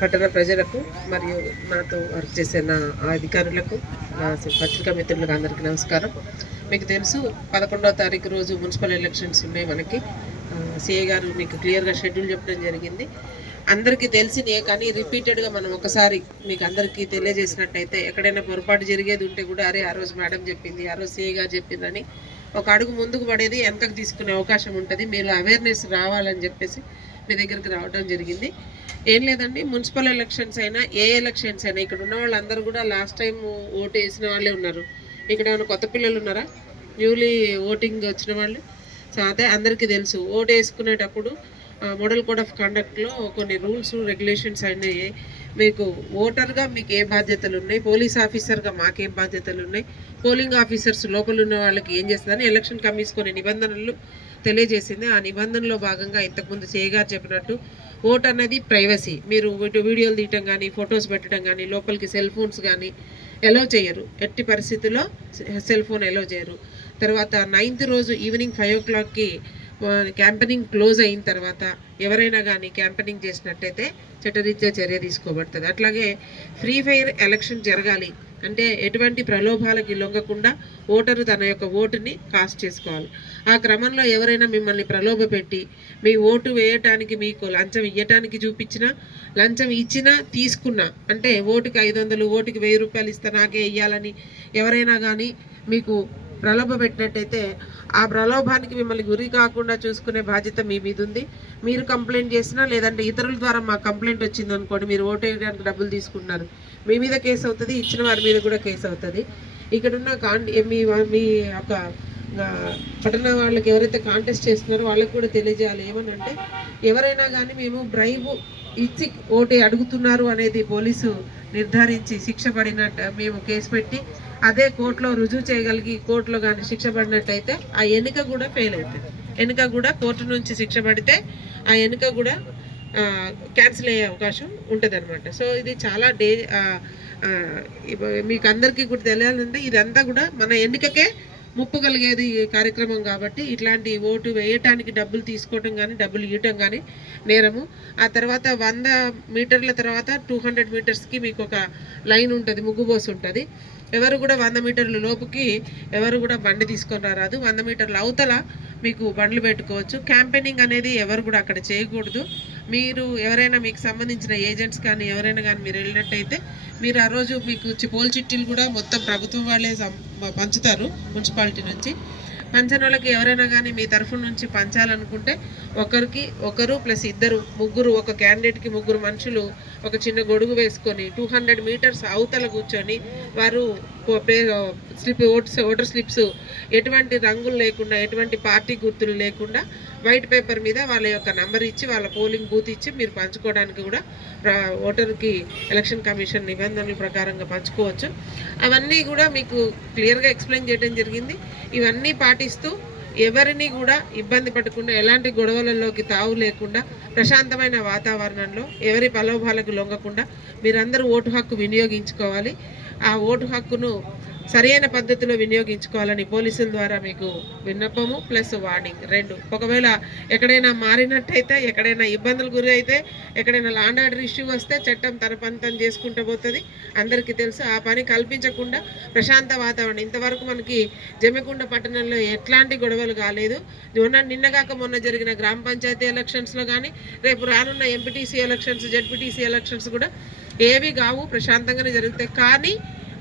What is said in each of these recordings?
పట్టణ ప్రజలకు మరియు నాతో వర్క్ చేసే నా అధికారులకు, నా పత్రికా మిత్రులకు అందరికీ నమస్కారం. మీకు తెలుసు 11వ తారీఖు రోజు మున్సిపల్ ఎలక్షన్స్ ఉన్నాయి మనకి. సిఐ గారు మీకు క్లియర్గా షెడ్యూల్ చెప్పడం జరిగింది. అందరికీ తెలిసినే కానీ రిపీటెడ్గా మనం ఒకసారి మీకు అందరికీ తెలియజేసినట్టయితే ఎక్కడైనా పొరపాటు జరిగేది ఉంటే కూడా అరే ఆ రోజు మేడం చెప్పింది, ఆ రోజు సిఐ గారు చెప్పిందని ఒక అడుగు ముందుకు పడేది వెనకకు తీసుకునే అవకాశం ఉంటుంది. మీరు అవేర్నెస్ రావాలని చెప్పేసి మీ దగ్గరికి రావడం జరిగింది. ఏం లేదండి, మున్సిపల్ ఎలక్షన్స్ అయినా ఏ ఎలక్షన్స్ అయినా ఇక్కడ ఉన్న వాళ్ళందరూ కూడా లాస్ట్ టైం ఓటు వేసిన వాళ్ళే ఉన్నారు. ఇక్కడ ఏమైనా కొత్త పిల్లలు ఉన్నారా? న్యూలీ ఓటింగ్ వచ్చిన వాళ్ళు. సో అదే అందరికీ తెలుసు, ఓటు వేసుకునేటప్పుడు మోడల్ కోడ్ ఆఫ్ కండక్ట్లో కొన్ని రూల్స్ రెగ్యులేషన్స్ అయినాయి. మీకు ఓటర్గా మీకు ఏ బాధ్యతలు ఉన్నాయి, పోలీస్ ఆఫీసర్గా మాకేం బాధ్యతలు ఉన్నాయి, పోలింగ్ ఆఫీసర్స్ లోపల ఉన్న వాళ్ళకి ఏం చేస్తుందని ఎలక్షన్ కమిషన్ కొన్ని నిబంధనలు తెలియజేసింది. ఆ నిబంధనలో భాగంగా ఇంతకుముందు సిఐ గారు చెప్పినట్టు ఓట్ అనేది ప్రైవసీ. మీరు వీడియోలు తీయటం కానీ, ఫొటోస్ పెట్టడం కానీ, లోపలికి సెల్ ఫోన్స్ కానీ ఎలో చేయరు. ఎట్టి పరిస్థితుల్లో సెల్ ఫోన్ ఎలో చేయరు. తర్వాత 9th రోజు ఈవినింగ్ 5 o'clockకి క్యాంపెనింగ్ క్లోజ్ అయిన తర్వాత ఎవరైనా కానీ క్యాంపెనింగ్ చేసినట్టయితే చట్టరీత్యా చర్య తీసుకోబడుతుంది. అట్లాగే ఫ్రీ ఫెయిర్ ఎలక్షన్ జరగాలి అంటే ఎటువంటి ప్రలోభాలకి లొంగకుండా ఓటరు తన యొక్క ఓటుని కాస్ట్ చేసుకోవాలి. ఆ క్రమంలో ఎవరైనా మిమ్మల్ని ప్రలోభ పెట్టి మీ ఓటు వేయటానికి మీకు లంచం ఇవ్వటానికి చూపించినా, లంచం ఇచ్చినా తీసుకున్నా, అంటే ఓటుకి 500 ఓటుకి 1000 రూపాయలు ఇస్తా నాకే ఇవ్వాలని ఎవరైనా కానీ మీకు ప్రలోభ పెట్టినట్టయితే ఆ ప్రలోభానికి మిమ్మల్ని గురి కాకుండా చూసుకునే బాధ్యత మీ మీద ఉంది. మీరు కంప్లైంట్ చేసినా లేదంటే ఇతరుల ద్వారా మా కంప్లైంట్ వచ్చింది అనుకోండి, మీరు ఓటు వేయడానికి డబ్బులు తీసుకుంటున్నారు, మీ మీద కేసు అవుతుంది, ఇచ్చిన వారి మీద కూడా కేసు అవుతుంది. ఇక్కడున్న మీ యొక్క పట్టణ వాళ్ళకి ఎవరైతే కాంటెస్ట్ చేస్తున్నారో వాళ్ళకి కూడా తెలియజేయాలి. ఏమనంటే ఎవరైనా కానీ మేము బ్రైబు ఇచ్చి ఓటు అడుగుతున్నారు అనేది పోలీసు నిర్ధారించి శిక్ష పడినట్టు మేము కేసు పెట్టి అదే కోర్టులో రుజువు చేయగలిగి కోర్టులో కానీ శిక్ష పడినట్టయితే ఆ ఎన్నిక కూడా ఫెయిల్ అవుతుంది. ఎన్నిక కూడా కోర్టు నుంచి శిక్ష పడితే ఆ ఎన్నిక కూడా క్యాన్సిల్ అయ్యే అవకాశం ఉంటుంది అనమాట. సో ఇది చాలా మీకు అందరికీ కూడా తెలియాలంటే ఇదంతా కూడా మన ఎన్నికకే ముప్పు కలిగేది కార్యక్రమం కాబట్టి ఇట్లాంటి ఓటు వేయటానికి డబ్బులు తీసుకోవటం కానీ డబ్బులు ఇవ్వటం కానీ నేరము. ఆ తర్వాత 100 మీటర్ల తర్వాత 200 మీటర్స్కి మీకు ఒక లైన్ ఉంటుంది, ముగ్గుబోసు ఉంటుంది. ఎవరు కూడా 100 మీటర్ల లోపుకి ఎవరు కూడా బండి తీసుకొని రాదు. 100 మీటర్ల అవతల మీకు బండ్లు పెట్టుకోవచ్చు. క్యాంపెయినింగ్ అనేది ఎవరు కూడా అక్కడ చేయకూడదు. మీరు ఎవరైనా మీకు సంబంధించిన ఏజెంట్స్ కానీ ఎవరైనా కానీ మీరు వెళ్ళినట్టయితే మీరు ఆ రోజు మీకు పోల్ చిట్టీలు కూడా మొత్తం ప్రభుత్వం వాళ్ళే పంచుతారు మున్సిపాలిటీ నుంచి. పంచని వాళ్ళకి ఎవరైనా కానీ మీ తరఫు నుంచి పంచాలనుకుంటే ఒకరు ప్లస్ ముగ్గురు ఒక క్యాండిడేట్కి 3 మనుషులు ఒక చిన్న గొడుగు వేసుకొని 200 మీటర్స్ అవతల కూర్చొని వారు ఓటర్ స్లిప్స్ ఎటువంటి రంగులు లేకుండా ఎటువంటి పార్టీ గుర్తులు లేకుండా వైట్ పేపర్ మీద వాళ్ళ యొక్క నంబర్ ఇచ్చి వాళ్ళ పోలింగ్ బూత్ ఇచ్చి మీరు పంచుకోవడానికి కూడా ఓటర్కి ఎలక్షన్ కమిషన్ నిబంధనల ప్రకారంగా పంచుకోవచ్చు. అవన్నీ కూడా మీకు క్లియర్గా ఎక్స్ప్లెయిన్ చేయడం జరిగింది. ఇవన్నీ పాటిస్తూ ఎవరిని కూడా ఇబ్బంది పడకుండా ఎలాంటి గొడవలలోకి తావు లేకుండా ప్రశాంతమైన వాతావరణంలో ఎవరి ప్రలోభాలకు లొంగకుండా మీరందరూ ఓటు హక్కు వినియోగించుకోవాలి. ఆ ఓటు హక్కును సరైన పద్ధతిలో వినియోగించుకోవాలని పోలీసుల ద్వారా మీకు విన్నపము ప్లస్ వార్నింగ్ 2. ఒకవేళ ఎక్కడైనా మారినట్టయితే, ఎక్కడైనా ఇబ్బందులు గురి అయితే, ఎక్కడైనా లాండ్ ఆర్డర్ ఇష్యూ వస్తే చట్టం తన పని తను చేసుకుంటూ పోతుంది. అందరికీ తెలుసు. ఆ పని కల్పించకుండా ప్రశాంత వాతావరణం, ఇంతవరకు మనకి జమ్మికుంట పట్టణంలో ఎట్లాంటి గొడవలు కాలేదు. నిన్నగాక మొన్న జరిగిన గ్రామ పంచాయతీ ఎలక్షన్స్లో కానీ రేపు రానున్న ఎంపీటీసీ ఎలక్షన్స్, జెడ్పీటీసీ ఎలక్షన్స్ కూడా ఏవి కావు, ప్రశాంతంగానే జరుగుతాయి. కానీ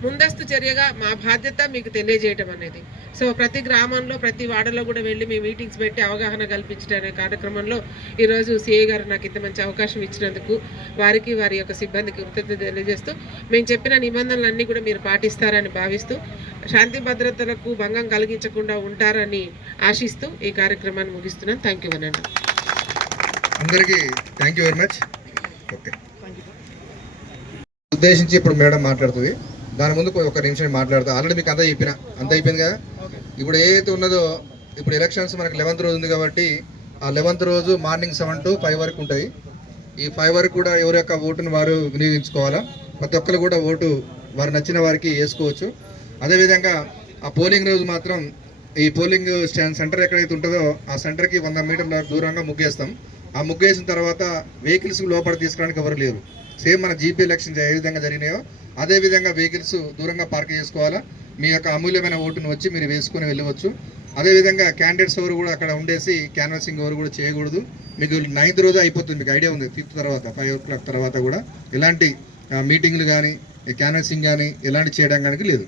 ముందస్తు చర్యగా మా బాధ్యత మీకు తెలియజేయటం అనేది. సో ప్రతి గ్రామంలో ప్రతి వాడలో కూడా వెళ్ళి మీ మీటింగ్స్ పెట్టి అవగాహన కల్పించడం అనే కార్యక్రమంలో ఈరోజు సిఐ గారు నాకు ఇంత మంచి అవకాశం ఇచ్చినందుకు వారికి వారి యొక్క సిబ్బందికి కృతజ్ఞత తెలియజేస్తూ మేము చెప్పిన నిబంధనలన్నీ కూడా మీరు పాటిస్తారని భావిస్తూ శాంతి భద్రతలకు భంగం కలిగించకుండా ఉంటారని ఆశిస్తూ ఈ కార్యక్రమాన్ని ముగిస్తున్నాను. థ్యాంక్ యూ అనండి. అందరికీ thank you very much. Okay, ఉద్దేశించి ఇప్పుడు మేడం మాట్లాడుతుంది. దాని ముందు ఒక నిమిషం మాట్లాడతా. ఆల్రెడీ మీకు అంతా అయిపోయింది కదా. ఇప్పుడు ఏదైతే ఉన్నదో ఇప్పుడు ఎలక్షన్స్ మనకి 11th రోజు ఉంది కాబట్టి ఆ 11th రోజు మార్నింగ్ 7 to 5 వరకు ఉంటుంది. ఈ 5 వరకు కూడా ఎవరి యొక్క ఓటును వారు వినియోగించుకోవాలా. ప్రతి ఒక్కరు కూడా ఓటు వారు నచ్చిన వారికి వేసుకోవచ్చు. అదేవిధంగా ఆ పోలింగ్ రోజు మాత్రం ఈ పోలింగ్ సెంటర్ ఎక్కడైతే ఉంటుందో ఆ సెంటర్కి 100 మీటర్ల దూరంగా ముగ్గేస్తాం. ఆ ముగ్గు వేసిన తర్వాత వెహికల్స్ లోపల తీసుకురావడానికి ఎవరు లేరు. సేమ్ మన జీపీ ఎలక్షన్స్ ఏ విధంగా జరిగినాయో అదే విధంగా వెహికల్స్ దూరంగా పార్క్ చేసుకోవాలా. మీ యొక్క అమూల్యమైన ఓటును వచ్చి మీరు వేసుకొని వెళ్ళవచ్చు. అదేవిధంగా క్యాండిడేట్స్ ఎవరు కూడా అక్కడ ఉండేసి క్యాన్వాసింగ్ ఎవరు కూడా చేయకూడదు. మీకు 9th రోజు అయిపోతుంది, మీకు ఐడియా ఉంది. 5th తర్వాత 5 o'clock తర్వాత కూడా ఎలాంటి మీటింగ్లు కానీ క్యాన్వాసింగ్ కానీ ఎలాంటి చేయడానికి లేదు.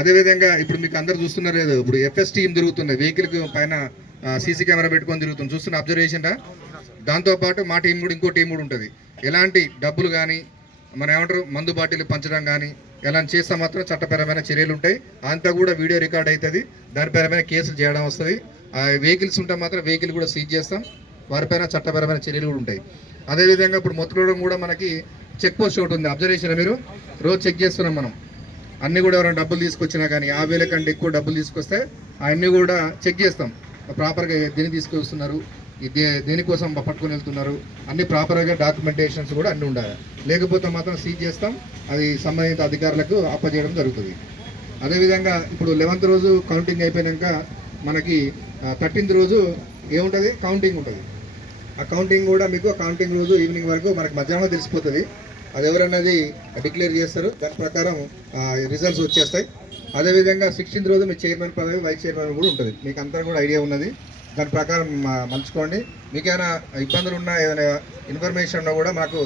అదేవిధంగా ఇప్పుడు మీకు అందరు చూస్తున్నారు లేదు, ఇప్పుడు ఎఫ్ఎస్ టీమ్ తిరుగుతుంది, వెహికల్కి పైన సీసీ కెమెరా పెట్టుకొని తిరుగుతుంది, చూస్తున్న అబ్జర్వేషన్. దాంతోపాటు మా టీం కూడా ఇంకో టీం కూడా ఉంటుంది. ఎలాంటి డబ్బులు కానీ మనం ఏమంటారు మందు బాటిల్ పంచడం కానీ ఎలాంటి చేస్తే మాత్రం చట్టపరమైన చర్యలు ఉంటాయి. అంతా కూడా వీడియో రికార్డ్ అవుతుంది, దానిపైన కేసులు చేయడం వస్తుంది. ఆ వెహికల్స్ ఉంటే మాత్రం వెహికల్ కూడా సీజ్ చేస్తాం, వారిపైన చట్టపరమైన చర్యలు కూడా ఉంటాయి. అదేవిధంగా ఇప్పుడు మొత్తుకోవడం కూడా మనకి చెక్ పోస్ట్ ఒకటి ఉంది, అబ్జర్వేషన్ మీరు రోజు చెక్ చేస్తున్నాం మనం. అన్నీ కూడా ఎవరైనా డబ్బులు తీసుకొచ్చినా కానీ 50,000 కంటే ఎక్కువ డబ్బులు తీసుకొస్తే అవన్నీ కూడా చెక్ చేస్తాం. ప్రాపర్గా దేని తీసుకొస్తున్నారు, దేనికోసం పట్టుకొని వెళ్తున్నారు, అన్ని ప్రాపర్గా డాక్యుమెంటేషన్స్ కూడా అన్నీ ఉండాలి. లేకపోతే మాత్రం సీజ్ చేస్తాం, అది సంబంధిత అధికారులకు అప్పచేయడం జరుగుతుంది. అదేవిధంగా ఇప్పుడు 11th రోజు కౌంటింగ్ అయిపోయాక మనకి 13th రోజు ఏముంటుంది, కౌంటింగ్ ఉంటుంది. ఆ కౌంటింగ్ కూడా మీకు కౌంటింగ్ రోజు ఈవినింగ్ వరకు మనకి మధ్యాహ్నం తెలిసిపోతుంది. అది ఎవరన్నది డిక్లేర్ చేస్తారు, దాని ప్రకారం రిజల్ట్స్ వచ్చేస్తాయి. అదేవిధంగా 16th రోజు మీ చైర్మన్ పదవి, వైస్ చైర్మన్ కూడా ఉంటుంది. మీకు అంతా కూడా ఐడియా ఉన్నది, దాని ప్రకారం మలుచుకోండి. మీకేమైనా ఇబ్బందులు ఉన్నా, ఏదైనా ఇన్ఫర్మేషన్ ఉన్నా కూడా మాకు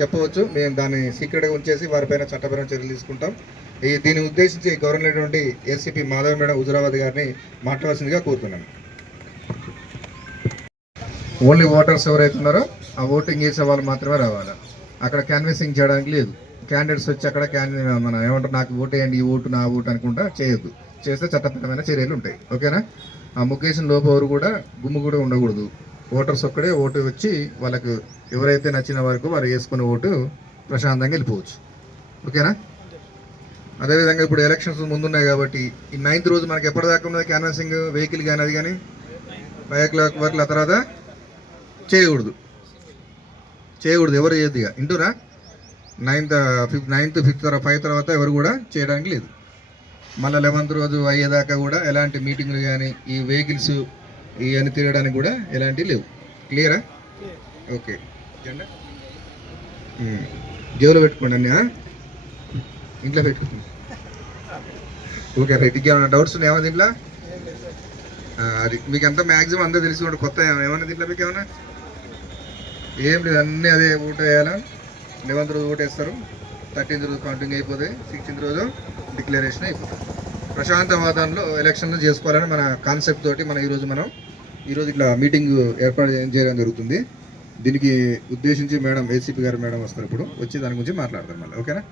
చెప్పవచ్చు. మేము దాన్ని సీక్రెట్గా ఉంచేసి వారిపైన చట్టపరమైన చర్యలు తీసుకుంటాం. దీన్ని ఉద్దేశించి government ACP Madhava madam Huzurabad గారిని మాట్లాడాల్సిందిగా కోరుతున్నాను. ఓన్లీ ఓటర్స్ ఎవరైతే ఉన్నారో ఆ ఓటింగ్ చేసే వాళ్ళు మాత్రమే రావాలి. అక్కడ క్యాన్వాసింగ్ చేయడానికి లేదు. క్యాండిడేట్స్ వచ్చి అక్కడ మన ఏమంటారు నాకు ఓటు వేయండి, ఈ ఓటు నా ఓటు అనుకుంటా చేయొద్దు. చేస్తే చట్టపరమైన చర్యలు ఉంటాయి. ఓకేనా? ఆ ముగ్గేసిన లోపు ఎవరు కూడా గుమ్ము కూడా ఉండకూడదు. ఓటర్స్ ఒక్కడే ఓటు వచ్చి వాళ్ళకు ఎవరైతే నచ్చిన వరకు వారు వేసుకునే ఓటు ప్రశాంతంగా వెళ్ళిపోవచ్చు. ఓకేనా? అదేవిధంగా ఇప్పుడు ఎలక్షన్స్ ముందున్నాయి కాబట్టి ఈ 9th రోజు మనకి ఎప్పటిదాకా ఉన్నది క్యాన్వాసింగ్, వెహికల్ కానీ అది కానీ 5 o'clock వరకు. ఆ తర్వాత చేయకూడదు ఎవరు చేయొద్దు. ఇక ఇంటూరా 9th 5th 5 తర్వాత ఎవరు కూడా చేయడానికి లేదు. మళ్ళీ 11th రోజు అయ్యేదాకా కూడా ఎలాంటి మీటింగ్లు కానీ ఈ వెహికల్స్ ఇవన్నీ తిరగడానికి కూడా ఎలాంటివి లేవు. క్లియరా? ఓకే. జేబులో పెట్టుకోండి అన్నీ, ఇంట్లో పెట్టుకోండి. Okay right. ఇంకేమైనా డౌట్స్ ఉన్నాయి ఏమన్నా దీంట్లో? అది మీకు అంతా మ్యాక్సిమం అందరూ తెలుసుకోండి. కొత్త ఏమన్నా దీంట్లో మీకు ఏమన్నా ఏం లేదు, అన్నీ అదే ఓటు వేయాలా. 11th రోజు ఓటు వేస్తారు, 13th రోజు కౌంటింగ్ అయిపోతుంది, 16th రోజు డిక్లరేషన్ అయిపోతుంది. ప్రశాంత వాతావరణంలో ఎలక్షన్లు చేసుకోవాలని మన కాన్సెప్ట్ తోటి ఈరోజు ఇట్లా మీటింగ్ ఏర్పాటు చేయడం జరుగుతుంది. దీనికి ఉద్దేశించి ఏసీపీ గారు మేడం వస్తారు, ఇప్పుడు వచ్చి దాని గురించి మాట్లాడతారు మళ్ళీ. ఓకేనా?